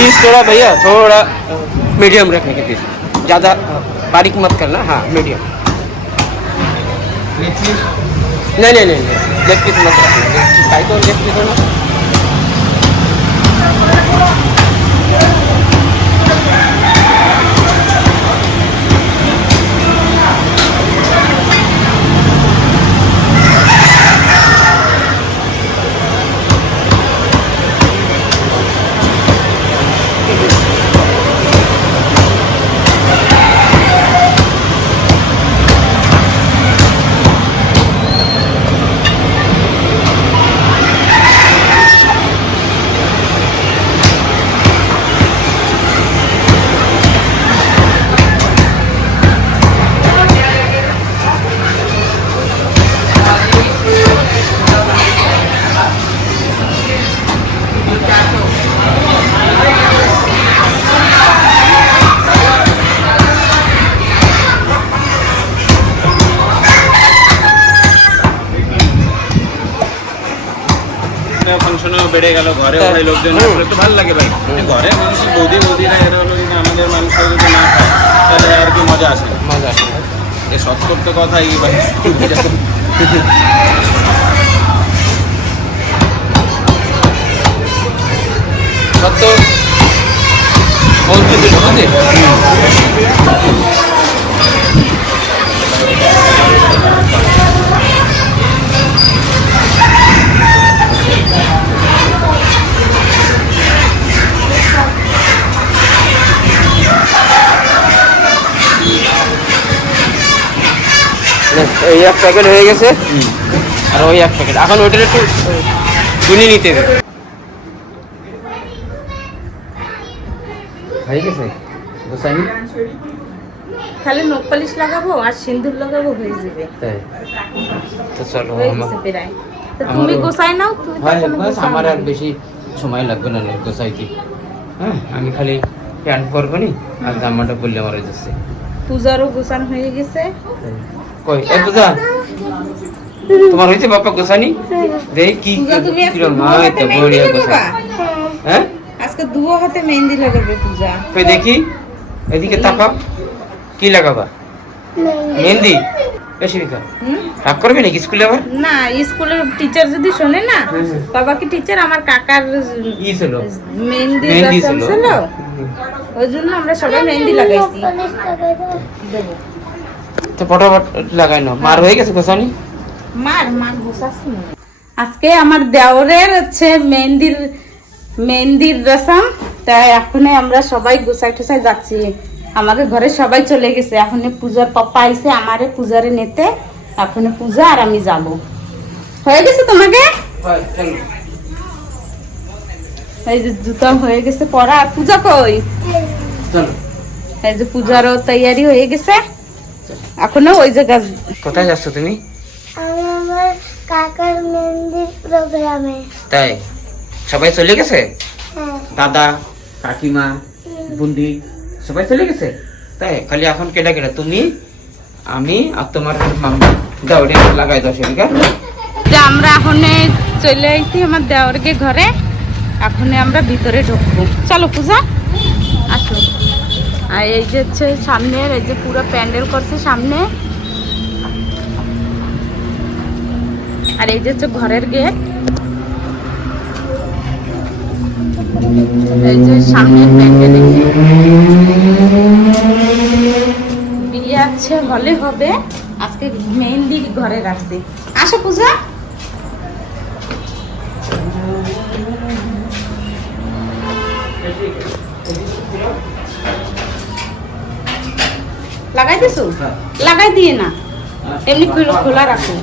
Piece थोड़ा भैया थोड़ा मीडियम रखने के पीस, ज़्यादा बारीक मत करना। हाँ मीडियम। नहीं नहीं नहीं लेग पीस मत रखना, तो लेग पीस हो ना। ফাংশনও বেড়ে গেল, ঘরে ভাই লোকজন একটু ভালো লাগে ভাই। ঘরে মানুষ বৌদিরা এরা হলো কিন্তু আমাদের মানুষ যদি না খায় তাহলে আর কি মজা আসে না। मजा आता है। এ সত্তর তো কথাই ভাই। সত্য বলতে দিল বুঝলি। এই এক প্যাকেট হয়ে গেছে আর ওই এক প্যাকেট, এখন ওইটার একটু কিনে নিতে হবে। হয়ে গেছে গোসাইনি, খালি নখ পালিশ লাগাবো আর সিঁদুর লাগাবো হয়ে যাবে। তাই তো চলো হয়ে গেছে প্রায়। তো তুমি গোসাই নাও, তুমি তো এখনো গোছাও আমার আর নি। বেশি সময় লাগবে না গোসাইতে। হ্যাঁ আমি খালি প্যান্ট পরবো নি আর জামাটা পরলে আমার হয়ে যাচ্ছে। পূজারও গোছান হয়ে গেছে। কই এ পূজা তোমার হয়েছে বাপা গোসানি? দেখ কি পূজা তুমি আজকে কিরম দুয়ো হাতে তো মেহেন্দি বড়িয়া লাগাবা? গোসা। হ্যাঁ আজকে দুয়ো হাতে মেহেন্দি লাগাবে পূজা। কই দেখি এদিকে তাকাও, কি লাগাবা? মেহেন্দি। বেশিকা হুম? রাগ করবে নাকি স্কুলে আবার? না স্কুলের টিচার যদি শোনে না, বাবা কি টিচার আমার কাকার ই ছিল মেহেন্দি মেহেন্দি রসম ছিল। ছিল, ওই জন্য আমরা সবাই মেহেন্দি লাগাইছি। দেবো তো ফটাফট লাগাই নাও। মার হয়ে গেছে গোসানি? মার গোছাচ্ছি না। আজকে আমার দেওরের হচ্ছে মেহেন্দির রসম, তাই এখন আমরা সবাই গোছাই টোছাই যাচ্ছি। আমাদের ঘরে সবাই চলে গেছে, এখন পূজার পাপ্পা আইছে আমারে পূজারে নিতে। এখন পূজা আর আমি যাব। হয়ে গেছে তোমাকে? এই যে জুতা হয়ে গেছে পরা। আর পূজা কই? চলো এই যে পূজারও তৈয়ারি হয়ে গেছে, এখনো ওই জায়গা। কোথায় যাচ্ছ তুমি? আমি আমার কাকার মেহেন্দির প্রোগ্রামে। তাই সবাই চলে গেছে? হ্যাঁ। দাদা কাকিমা বুন্দি সবাই চলে গেছে? তাই খালি এখন কেটা কেটা তুমি আমি আর তোমার মাম্মা দাউড়ে লাগাই দাও সেদিকে। যে আমরা এখন চলে আইছি আমার দেওরকে ঘরে, এখন আমরা ভিতরে ঢুকবো। চলো পূজা আসো। আর এই যে হচ্ছে সামনের এই যে পুরো প্যান্ডেল করছে সামনে, আর এই যে হচ্ছে ঘরের গেট। এই যে সামনের প্যান্ডেল বিয়ে আছে হলে হবে, আজকে মেহেন্দি ঘরে রাখছি। আসো পূজা। লাগাই দিছো? লাগাই দিয়ে না, এমনি খোলা রাখো।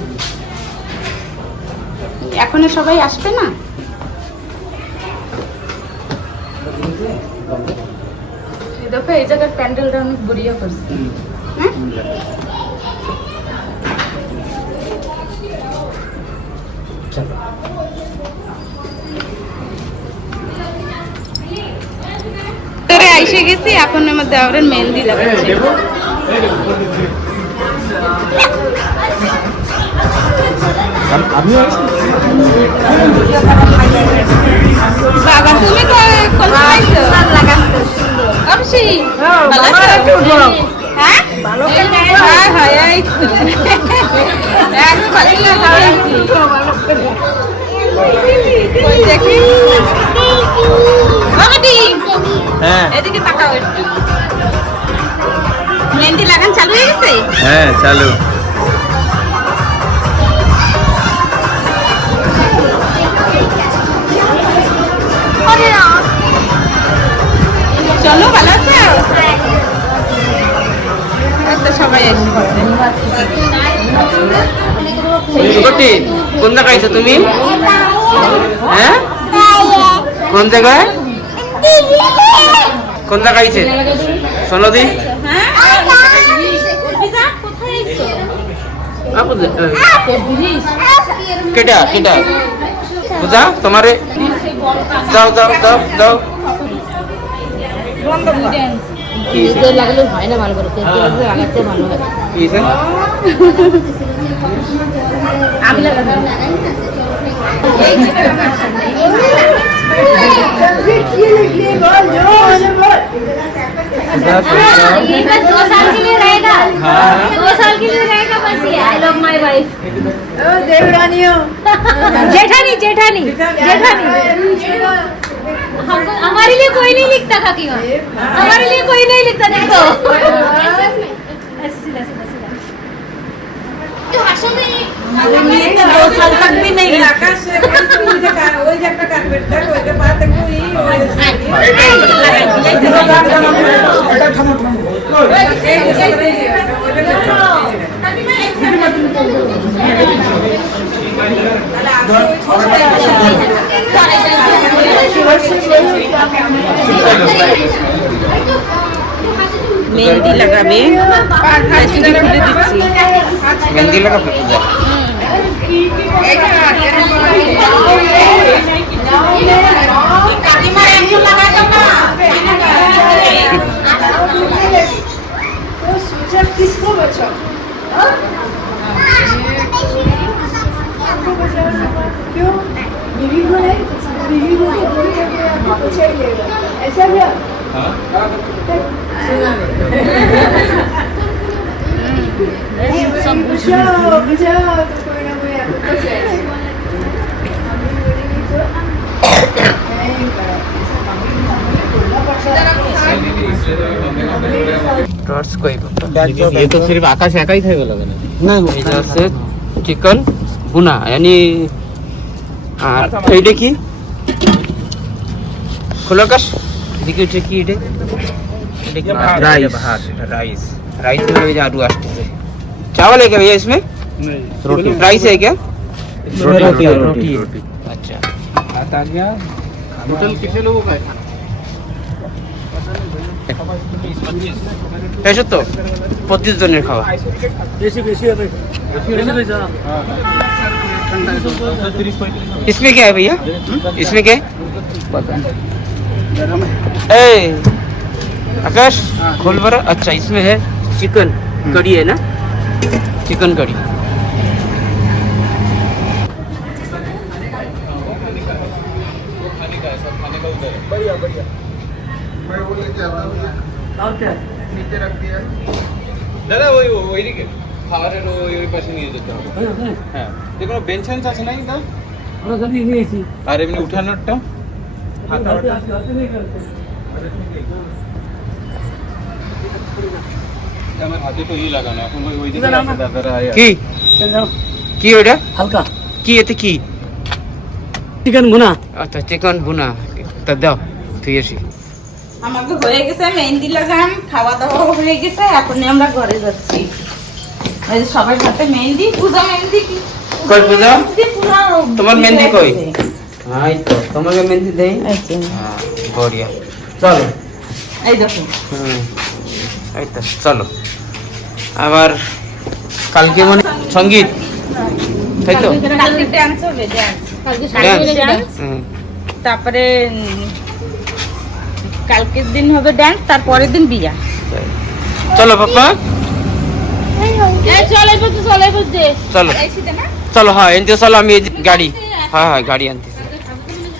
এখন সবাই আসবে না। দেখো এই জায়গার প্যান্ডেলটা অনেক বড়িয়া করছে। হ্যাঁ তোরে আইসে গেছি, এখন আমার দেওরের মেহেন্দি লাগাচ্ছে। বাবা তুমি তো কোন খাইছো অবশ্যই হ্যাঁ হ্যাঁ হ্যাঁ এই তো এক পাশে খাওয়াইছি কই দেখি বাবাটি হ্যাঁ এদিকে তাকাও একটু মেহেন্দি লাগান চালু হয়ে গেছে হ্যাঁ চালু চলো ভালো আছো তো সবাই এসে পড়বে গোটি কোন জায়গায় আইছো তুমি? হ্যাঁ কোন জায়গায়? কোন জায়গায় আইছে শোনো দি কেটা কেটা বুঝা তোমারে যাও যাও যাও যাও কি হয়েছে? লাগলে হয় না ভালো করে লাগাতে ভালো হয় কি হয়েছে? আমি লাগাবো ये बस 2 साल के लिए रहेगा 2 साल के लिए रहेगा बस ये आई लव माय वाइफ जेठानी जेठानी जेठानी हमको हमारे लिए कोई नहीं लिखता था कि हमारे लिए कोई नहीं लिखता देखो तो हंसो नहीं 2 साल तक भी नहीं মেহেন্দি লাগাবে খুলে দিচ্ছি মেহেন্দি লাগাবে পূজা टॉर्च कोई ये तो सिर्फ आकाश एका ही खाएगा लगा এটা হচ্ছে চিকেন ভুনা यानी আর এইটা কি খোলো আকাশ দেখি এটা কি এটা राइस राइस राइस में भी आलू আসছে चावल है क्या भैया इसमें रोटी राइस है क्या रोटी रोटी अच्छा भात आ गया टोटल कितने लोगों का है खाना कैसे तो 25 জনের খাওয়া इसमें क्या है भैया इसमें क्या है ए आकाश खोल बरा अच्छा इसमें है चिकन कड़ी है ना चिकन कड़ी দাদা ওই ওইদিকে খাবারের ওই পাশে নিয়ে যেতে হবে হ্যাঁ দেখো বেঞ্চ বেঞ্চ আছে নাকি না আর এমনি উঠানোরটা আমার হাতে তো ই লাগানো এখন ওইদিকে দাদারা কি কি ওটা হালকা কি এতে কি চিকেন ভুনা আচ্ছা চিকেন ভুনা তা দাও ঠিক আছে আমাকে হয়ে গেছে মেহেন্দি লাগান খাওয়া দাওয়া হয়ে গেছে এখন আমরা ঘরে যাচ্ছি এই যে সবার হাতে মেহেন্দি পূজা মেহেন্দি কি কই পূজা পুরো তোমার মেহেন্দি কই হাই তো তোমাকে মেহেন্দি দেই হ্যাঁ বড়িয়া চলো এই দেখো এই তো চলো আবার কালকে মানে সঙ্গীত তাই তো কালকে ডান্স হবে ডান্স কালকে Dance? হুম। তারপরে কালকের দিন হবে ডান্স তারপরের দিন বিয়া চলো পাপা চলে বলতে চলো এই শীতে না চলো হ্যাঁ এনতে চলো, আমি গাড়ি, হ্যাঁ হ্যাঁ গাড়ি আনতে